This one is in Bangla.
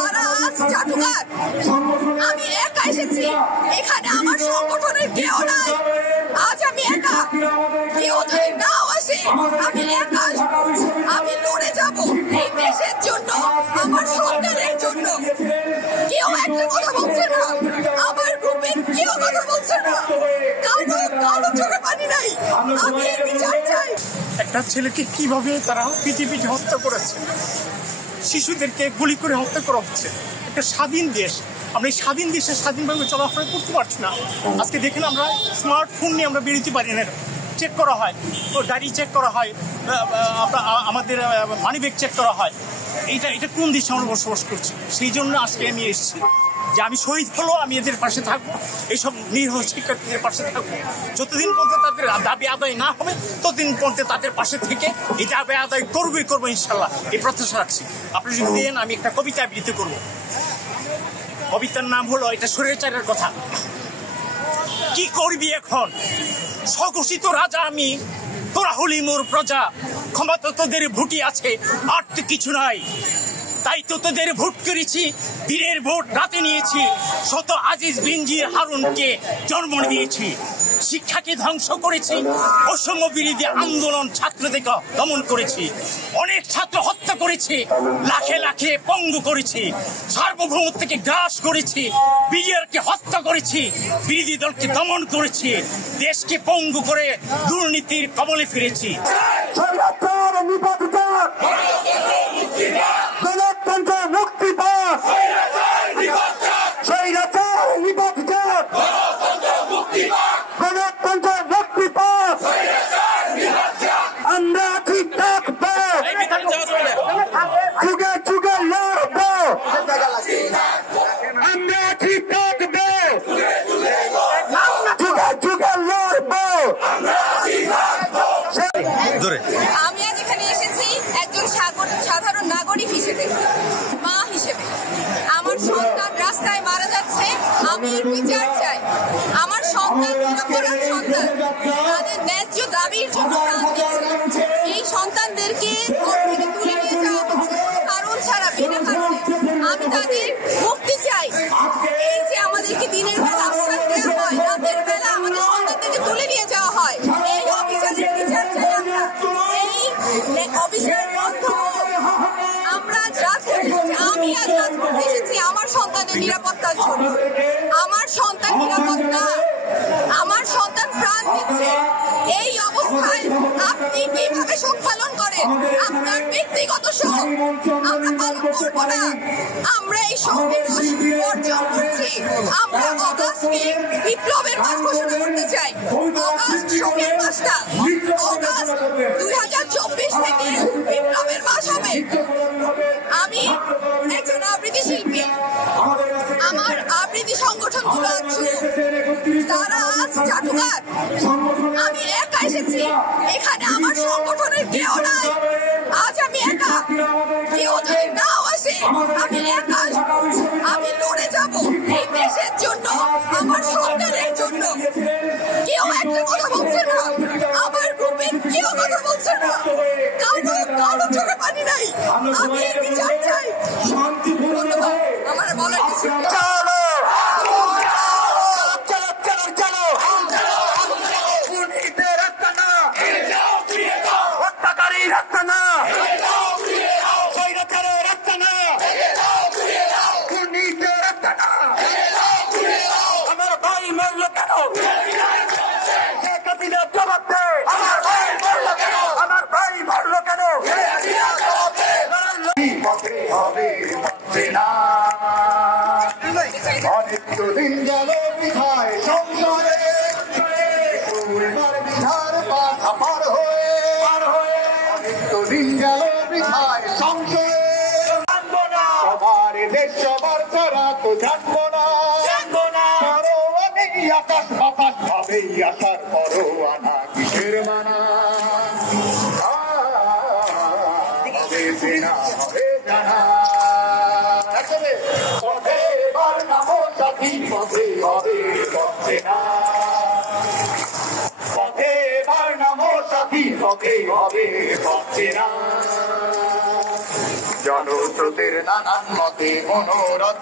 যারা আজ চাটুকার, আমি একা এসেছি এখানে, আমার সংগঠনের কেউ নাই। আজ আমি একা, কেউ যদি নাও আসে আমি একা আসবো। আমি লড়ে যাব এই দেশের জন্য, আমার সন্তানের জন্য। কেউ একটা কথা বলছে না, আমার গ্রুপের কেউ কথা বলছে না, কারো চোখে পানি নাই। আমি বিচার চাই। একটা ছেলেকে কিভাবে তারা পিটি হত্যা করেছে, শিশুদেরকে গুলি করে হত্যা করা হচ্ছে। একটা স্বাধীন দেশ, আমরা এই স্বাধীন দেশে স্বাধীনভাবে চলাফেরা করতে পারছি না। আজকে দেখেন আমরা স্মার্টফোন নিয়ে আমরা বেরোতে পারি না, চেক করা হয়, গাড়ি চেক করা হয়, আমাদের মানিব্যাগ চেক করা হয়। এটা কোন দেশে আমরা বসবাস করছি? সেই জন্য আজকে আমি এসেছি যে আমি শহীদ হলেও আমি এদের পাশে থাকবো, এইসব নিরীহ শিক্ষার্থীদের পাশে থাকবো। যতদিন পর্যন্ত তাদের দাবি আদায় না হবে ততদিন পর্যন্ত তাদের পাশে থেকে এই দাবি আদায় করবো ইনশাল্লাহ, এই প্রত্যাশা রাখছি। আপনি যদি দেন আমি একটা কবিতা আবৃত্তি করবো। কবিতার নাম হলো এটা স্বৈরাচারের কথা। কি করবি এখন স্বঘোষিত রাজা আমি, তোরা হলি মোর প্রজা, ক্ষমতা তোদের ভোটই আছে, আর তো কিছু নাই। তাই তো তোদের ভোট করেছি, দিনের ভোট রাতে নিয়েছি, শত আজিজ বিনজির হারুনকে জন্ম দিয়েছি। শিক্ষাকে ধ্বংস করেছি, অসম বিরোধী আন্দোলন ছাত্রদেরকে দমন করেছি, অনেক ছাত্র হত্যা করেছি, লাখে লাখে পঙ্গু করেছি, সার্বভৌমত্বকে গ্রাস করেছি, বিডিআরকে হত্যা করেছি, বিরোধী দলকে দমন করেছি, দেশকে পঙ্গু করে দুর্নীতির কবলে ফিরেছি। আমি আজ এখানে এসেছি একজন সাধারণ নাগরিক হিসেবে, মা হিসেবে। আমার সন্তান রাস্তায় মারা যাচ্ছে, আমি বিচার চাই। আমার সন্তান নিরপরাধ সন্তান, তাদের ন্যায্য দাবির জন্য প্রাণ দিচ্ছে। এই সন্তানদেরকে ঘর থেকে তুলে নিয়ে যাওয়া হচ্ছে কারণ ছাড়া, বিনা কারণে। আমি তাদের মুক্তি চাই। এই যে আমাদেরকে দিনের বেলা আশ্বাস দেওয়া হয়, রাতের বেলা আমাদের সন্তানদেরকে তুলে নিয়ে যাওয়া হয়, এই অফিসারের বিচার চাই আমরা। এই অফিসার বন্ধ হোক। আমরা আজ রাত করতে, আমি আজ রাত করতে এসেছি আমার সন্তানের নিরাপত্তার জন্য। আমার সন্তান নিরাপত্তা, আমার সন্তান প্রাণ দিচ্ছে। এই অবস্থায় আপনি কিভাবে শোক পালন করেন? আপনার ব্যক্তিগত শোক আমরা পালন করব না। আমরা এই শোক দিবস বর্জন করছি। আমরা অগাস্টকে বিপ্লবের মাস ঘোষণা করতে চাই। অগাস্ট শোকের মাসটা, অগাস্ট 2024 থেকে বিপ্লবের মাস হবে। আমি একজন আবৃত্তি শিল্পী, আমার আবৃত্তি সংগঠনগুলো আছে তারা আজ চাটুকার, আমি একা এসেছি এখানে, আমার সংগঠনের কেউ নাই। আজ আমি একা, কেউ যদি নাও আসে আমি একা আসবো। আমি লড়ে যাব এই দেশের জন্য, আমার সন্তানের জন্য। কেউ একটা কথা বলছে না, আমার গ্রুপের কেউ কথা বলছে না, কারো চোখে পানি নাই। আমি বিচার চাই। ধন্যবাদ। আমার বলার কিছু অনেকদিন গেল বিধায় সংসারে, বিধার বাধা পার হয়ে অনেকদিন গেল বিধায় সংসারে। সবার দেশ সবার করা তো জানবো না, আমি আকাশ বাতাস ভাবেই আসার পরোয়ানা কিসের মানা হবে চেনা হবে জানা। পথে এবার নামো সাথী, পথে হবে পথে না, পথে এবার নামো সাথী, পথে হবে পথে না। জনস্রোতের নানান মতে মনোরথ